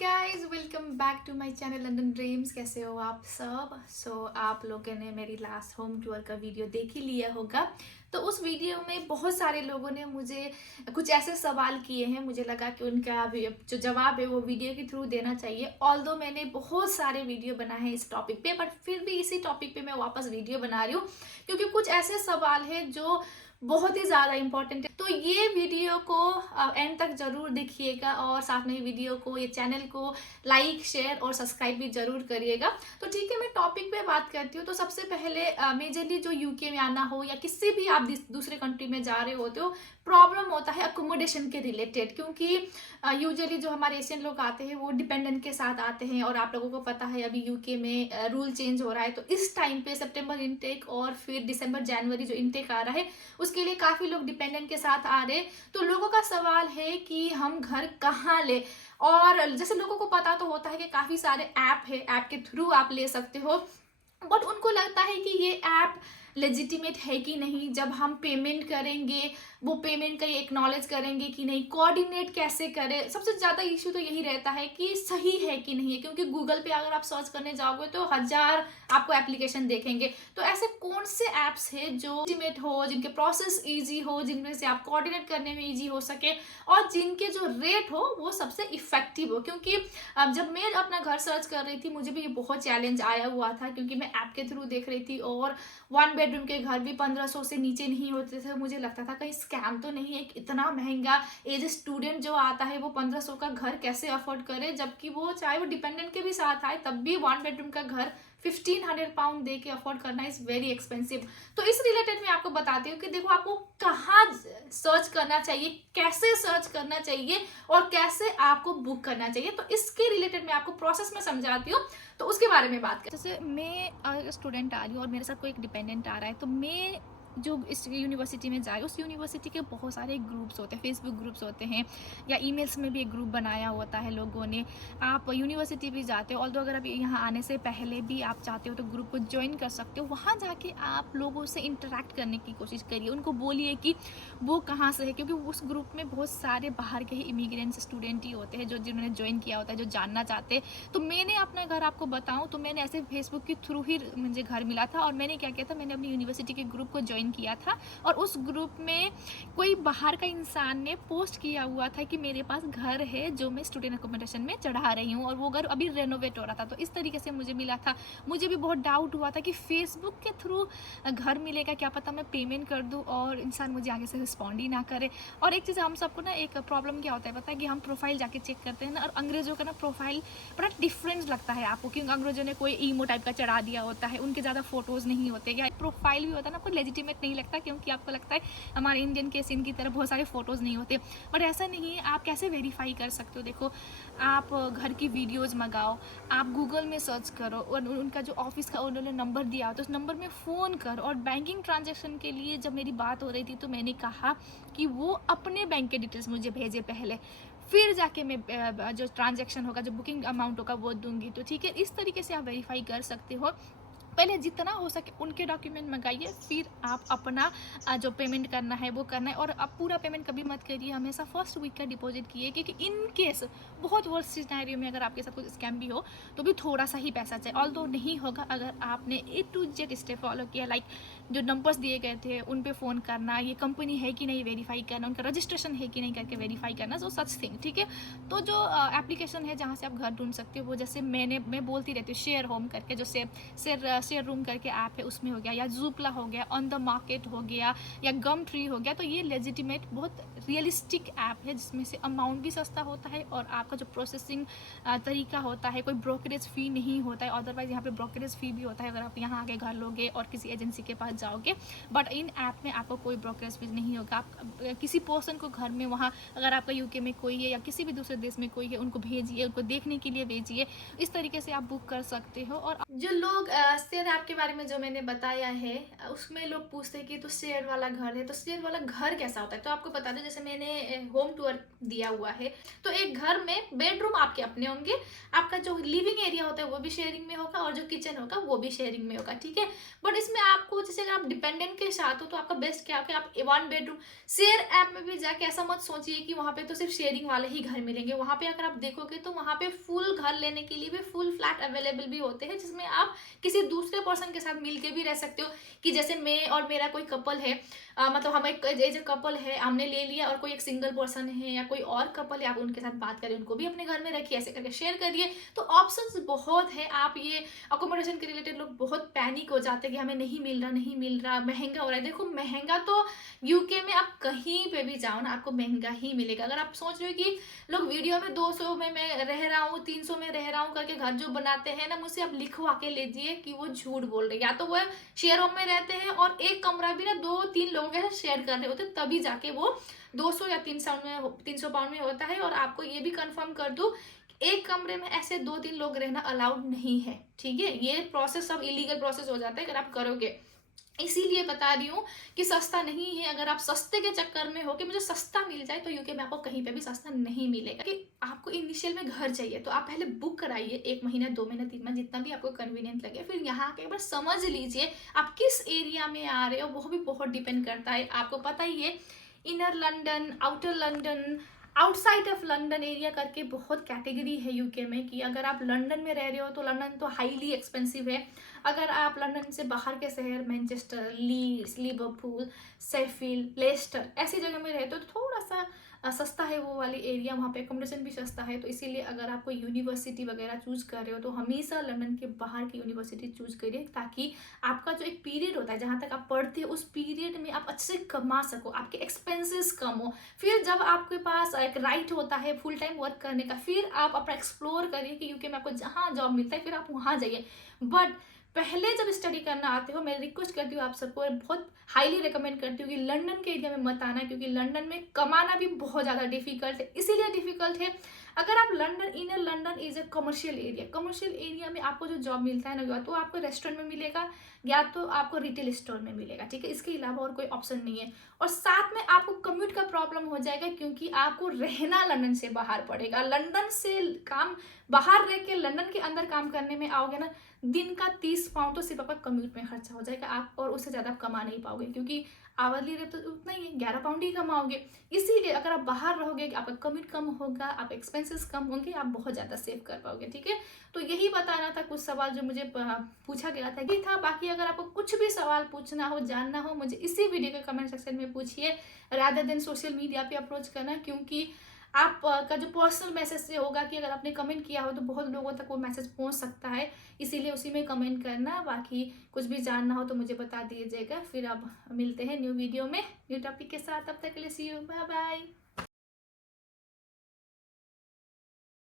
Guys, welcome back to my channel London dreams. कैसे हो आप सब? आप लोगों ने मेरी लास्ट होम टूर का वीडियो देख ही लिया होगा। तो उस वीडियो में बहुत सारे लोगों ने मुझे कुछ ऐसे सवाल किए हैं, मुझे लगा कि उनका जो जवाब है वो वीडियो के थ्रू देना चाहिए। ऑल्दो मैंने बहुत सारे वीडियो बनाए हैं इस टॉपिक पे, बट फिर भी इसी टॉपिक पे मैं वापस वीडियो बना रही हूँ क्योंकि कुछ ऐसे सवाल हैं जो बहुत ही ज़्यादा इम्पोर्टेंट है। तो ये वीडियो को एंड तक जरूर देखिएगा और साथ में वीडियो को, ये चैनल को लाइक, शेयर और सब्सक्राइब भी जरूर करिएगा। तो ठीक है, मैं टॉपिक पे बात करती हूँ। तो सबसे पहले मेजरली जो यूके में आना हो या किसी भी आप दूसरे कंट्री में जा रहे होते हो, प्रॉब्लम होता है अकोमोडेशन के रिलेटेड, क्योंकि यूजुअली जो हमारे एशियन लोग आते हैं वो डिपेंडेंट के साथ आते हैं। और आप लोगों को पता है अभी यूके में रूल चेंज हो रहा है, तो इस टाइम पे सितंबर इनटेक और फिर दिसंबर जनवरी जो इनटेक आ रहा है उसके लिए काफी लोग डिपेंडेंट के साथ आ रहे। तो लोगों का सवाल है कि हम घर कहाँ ले। और जैसे लोगों को पता तो होता है कि काफी सारे ऐप है, ऐप के थ्रू आप ले सकते हो, बट उनको लगता है कि ये ऐप लेजिटिमेट है कि नहीं। जब हम पेमेंट करेंगे, वो पेमेंट का ये एक्नॉलेज करेंगे कि नहीं, कोऑर्डिनेट कैसे करें। सबसे ज़्यादा इश्यू तो यही रहता है कि सही है कि नहीं है, क्योंकि गूगल पे अगर आप सर्च करने जाओगे तो 1000 आपको एप्लीकेशन देखेंगे। तो ऐसे कौन से ऐप्स है जो लेजिटिमेट हो, जिनके प्रोसेस ईजी हो, जिनमें से आप कोऑर्डिनेट करने में ईजी हो सके और जिनके जो रेट हो वो सबसे इफेक्टिव हो। क्योंकि जब मैं अपना घर सर्च कर रही थी मुझे भी ये बहुत चैलेंज आया हुआ था, क्योंकि मैं ऐप के थ्रू देख रही थी और 1 बेडरूम के घर भी 1500 से नीचे नहीं होते थे। मुझे लगता था कहीं स्कैम तो नहीं है, इतना महंगा एज स्टूडेंट जो आता है वो 1500 का घर कैसे अफोर्ड करे, जबकि वो चाहे वो डिपेंडेंट के भी साथ आए तब भी 1 बेडरूम का घर 1500 पाउंड दे के अफोर्ड करना इज वेरी एक्सपेंसिव। तो इस रिलेटेड मैं आपको बताती हूँ कि देखो आपको कहाँ सर्च करना चाहिए, कैसे सर्च करना चाहिए और कैसे आपको बुक करना चाहिए। तो इसके रिलेटेड मैं आपको प्रोसेस में समझाती हूँ, तो उसके बारे में बात करें। जैसे मैं स्टूडेंट आ रही हूँ और मेरे साथ कोई एक डिपेंडेंट आ रहा है, तो मैं जो इस यूनिवर्सिटी में जाए उस यूनिवर्सिटी के बहुत सारे ग्रुप्स होते हैं, फेसबुक ग्रुप्स होते हैं या ईमेल्स में भी एक ग्रुप बनाया होता है लोगों ने। आप यूनिवर्सिटी भी जाते हो, ऑल्दो अगर आप यहाँ आने से पहले भी आप चाहते हो तो ग्रुप को ज्वाइन कर सकते हो। वहाँ जाके आप लोगों से इंटरेक्ट करने की कोशिश करिए, उनको बोलिए कि वो कहाँ से है, क्योंकि उस ग्रुप में बहुत सारे बाहर के ही इमिग्रेंट्स स्टूडेंट ही होते हैं जो जिन्होंने ज्वाइन किया होता है, जो जानना चाहते हैं। तो मैंने अपना घर आपको बताऊँ तो मैंने ऐसे फेसबुक के थ्रू ही मुझे घर मिला था और मैंने क्या किया था, मैंने अपनी यूनिवर्सिटी के ग्रुप को ज्वाइन किया था और उस ग्रुप में कोई बाहर का इंसान ने पोस्ट किया हुआ था कि मेरे पास घर है जो मैं स्टूडेंट अकोमोडेशन में चढ़ा रही हूँ और वो घर अभी रेनोवेट हो रहा था। तो इस तरीके से मुझे मिला था। मुझे भी बहुत डाउट हुआ था कि फेसबुक के थ्रू घर मिलेगा, क्या पता मैं पेमेंट कर दूँ और इंसान मुझे आगे से रिस्पॉन्ड ही ना करे। और एक चीज़ हम सबको ना एक प्रॉब्लम क्या होता है पता है, कि हम प्रोफाइल जाके चेक करते हैं ना, और अंग्रेजों का ना प्रोफाइल बड़ा डिफरेंस लगता है आपको, क्योंकि अंग्रेजों ने कोई ईमो टाइप का चढ़ा दिया होता है, उनके ज़्यादा फोटोज़ नहीं होते, या प्रोफाइल भी होता है ना आपको लेजिटिमेट नहीं लगता, क्योंकि आपको लगता है हमारे इंडियन के सीन की तरह बहुत सारे फोटोज़ नहीं होते। बट ऐसा नहीं है। आप कैसे वेरीफाई कर सकते हो? देखो, आप घर की वीडियोज़ मंगाओ, आप गूगल में सर्च करो और उनका जो ऑफिस का उन्होंने नंबर दिया तो उस नंबर में फ़ोन करो। और बैंकिंग ट्रांजेक्शन के लिए जब मेरी बात हो रही थी तो मैंने कहा कि वो अपने बैंक के डिटेल्स मुझे भेजे पहले, फिर जाके मैं जो ट्रांजैक्शन होगा, जो बुकिंग अमाउंट होगा वो दूंगी। तो ठीक है, इस तरीके से आप वेरीफाई कर सकते हो। पहले जितना हो सके उनके डॉक्यूमेंट मंगाइए, फिर आप अपना जो पेमेंट करना है वो करना है। और आप पूरा पेमेंट कभी मत करिए, हमेशा फर्स्ट वीक का डिपॉजिट कीजिए, क्योंकि इन केस बहुत वर्स्ट सिनेरियो में अगर आपके साथ कुछ स्कैम भी हो तो भी थोड़ा सा ही पैसा चाहिए। ऑल्दो नहीं होगा अगर आपने A to Z step follow किया, लाइक जो नंबर्स दिए गए थे उन पे फ़ोन करना, ये कंपनी है कि नहीं वेरीफाई करना, उनका रजिस्ट्रेशन है कि नहीं करके वेरीफाई करना, सो सच थिंग। ठीक है, तो जो एप्लीकेशन है जहाँ से आप घर ढूंढ सकते हो, वो जैसे मैं बोलती रहती हूँ, शेयर होम करके जो शेयर रूम करके ऐप है उसमें हो गया, या जूपला हो गया, ऑन द मार्केट हो गया, या गम ट्री हो गया। तो ये लेजिटिमेट बहुत रियलिस्टिक ऐप है जिसमें से अमाउंट भी सस्ता होता है और आपका जो प्रोसेसिंग तरीका होता है, कोई ब्रोकरेज फ़ी नहीं होता है। अदरवाइज यहाँ पे ब्रोकरेज फ़ी भी होता है अगर आप यहाँ आके घर लोगे और किसी एजेंसी के पास जाओगे, बट इन ऐप में आपको कोई ब्रोकरेज फीस नहीं होगा। आप किसी पर्सन को घर में, वहाँ अगर आपका यूके में कोई है या किसी भी दूसरे देश में कोई है, उनको भेजिए, उनको देखने के लिए भेजिए। इस तरीके से आप बुक कर सकते हो। और जो लोग शेयर ऐप के बारे में जो मैंने बताया है, उसमें लोग पूछते हैं कि तो शेयर वाला घर है, तो शेयर वाला घर कैसा होता है? तो आपको बता दें, जैसे मैंने होम टूर दिया हुआ है, तो एक घर में बेडरूम आपके अपने होंगे, आपका जो लिविंग एरिया होता है वो भी शेयरिंग में होगा और जो किचन होगा वो भी शेयरिंग में होगा, ठीक है। बट इसमें आपको, जैसे अगर आप डिपेंडेंट के साथ हो तो आपका बेस्ट क्या होगा, आप वन बेडरूम शेयर ऐप में भी जाके ऐसा मत सोचिए कि वहाँ पे तो सिर्फ शेयरिंग वाले ही घर मिलेंगे। वहाँ पे अगर आप देखोगे तो वहाँ पे फुल घर लेने के लिए भी फुल फ्लैट अवेलेबल भी होते हैं, जिसमें आप किसी दूसरे पर्सन के साथ मिलके भी रह सकते हो। कि जैसे मैं और मेरा कोई कपल है, मतलब हम एक एज ए कपल है, हमने ले लिया, और कोई एक सिंगल पर्सन है या कोई और कपल है, आप उनके साथ बात करिए, उनको भी अपने घर में रखिए, ऐसे करके शेयर करिए। तो ऑप्शंस बहुत है। आप ये अकोमोडेशन के रिलेटेड लोग बहुत पैनिक हो जाते हैं कि हमें नहीं मिल रहा, नहीं मिल रहा, महंगा हो रहा है। देखो, महंगा तो यूके में आप कहीं पे भी जाओ ना, आपको महंगा ही मिलेगा। अगर आप सोच रहे हो कि लोग वीडियो में 200 में मैं रह रहा हूँ, 300 में रह रहा हूँ करके घर जो बनाते हैं ना, मुझसे आप लिखवा के लीजिए कि वो झूठ बोल रहे हैं। या तो वो शेयर होम में रहते हैं और एक कमरा भी ना 2-3 लोगों के साथ शेयर कर रहे होते, तभी जाके वो 200 या 300 पाउंड में होता है। और आपको ये भी कंफर्म कर दूं, एक कमरे में ऐसे 2-3 लोग रहना अलाउड नहीं है, ठीक है। ये प्रोसेस सब इलीगल प्रोसेस हो जाता है अगर आप करोगे। इसीलिए बता रही हूँ कि सस्ता नहीं है। अगर आप सस्ते के चक्कर में हो कि मुझे सस्ता मिल जाए, तो यूके में आपको कहीं पे भी सस्ता नहीं मिलेगा। कि आपको इनिशियल में घर चाहिए तो आप पहले बुक कराइए, 1 महीना, 2 महीना, 3 महीना, जितना भी आपको कन्वीनियंट लगे। फिर यहाँ के एक बार समझ लीजिए आप किस एरिया में आ रहे हो, वो भी बहुत डिपेंड करता है। आपको पता ही है, inner London, outer London, outside of London area करके बहुत कैटेगरी है यूके में। कि अगर आप लंदन में रह रहे हो तो लंदन तो हाईली एक्सपेंसिव है। अगर आप लंदन से बाहर के शहर, Manchester, Leeds, Liverpool, Sheffield, Leicester, ऐसी जगह में रहते हो तो थोड़ा सा सस्ता है वो वाली एरिया, वहाँ पे एकोमोडेशन भी सस्ता है। तो इसीलिए अगर आप कोई यूनिवर्सिटी वगैरह चूज कर रहे हो तो हमेशा लंदन के बाहर की यूनिवर्सिटी चूज करिए, ताकि आपका जो एक पीरियड होता है जहाँ तक आप पढ़ते हो, उस पीरियड में आप अच्छे से कमा सको, आपके एक्सपेंसेस कम हो। फिर जब आपके पास एक राइट होता है फुल टाइम वर्क करने का, फिर आप अपना एक्सप्लोर करिए कि यूके में आपको जहाँ जॉब मिलता है, फिर आप वहाँ जाइए। बट पहले जब स्टडी करना आते हो, मैं रिक्वेस्ट करती हूँ आप सबको, और बहुत हाईली रिकमेंड करती हूँ कि लंदन के एरिया में मत आना, क्योंकि लंदन में कमाना भी बहुत ज़्यादा डिफिकल्ट है। इसीलिए डिफिकल्ट है, अगर आप London, inner London is a commercial area, commercial area में आपको जो जॉब मिलता है ना, या तो आपको रेस्टोरेंट में मिलेगा या तो आपको रिटेल स्टोर में मिलेगा, ठीक है। इसके अलावा और कोई ऑप्शन नहीं है। और साथ में आपको कम्यूट का प्रॉब्लम हो जाएगा, क्योंकि आपको रहना लंदन से बाहर पड़ेगा। लंदन से काम बाहर रह के लंदन के अंदर काम करने में आओगे ना, दिन का 30 पाउंड तो सिर्फ आपका कम्यूट में खर्चा हो जाएगा आप, और उससे ज़्यादा आप कमा नहीं पाओगे, क्योंकि आवरली रेट तो उतना ही है, 11 पाउंड ही कमाओगे। इसीलिए अगर आप बाहर रहोगे, आपका कम्यूट कम होगा, आप एक्सपेंसेस कम होंगे, आप बहुत ज़्यादा सेव कर पाओगे, ठीक है। तो यही बताना था, कुछ सवाल जो मुझे पूछा गया था ये था। बाकी अगर आपको कुछ भी सवाल पूछना हो, जानना हो, मुझे इसी वीडियो के कमेंट सेक्शन में पूछिए, रादर देन सोशल मीडिया पे अप्रोच करना, क्योंकि आप का जो पर्सनल मैसेज से होगा कि अगर आपने कमेंट किया हो तो बहुत लोगों तक वो मैसेज पहुंच सकता है, इसीलिए उसी में कमेंट करना। बाकी कुछ भी जानना हो तो मुझे बता दीजिएगा। फिर अब मिलते हैं न्यू वीडियो में न्यू टॉपिक के साथ, तब तक के लिए सी यू, बाय बाय।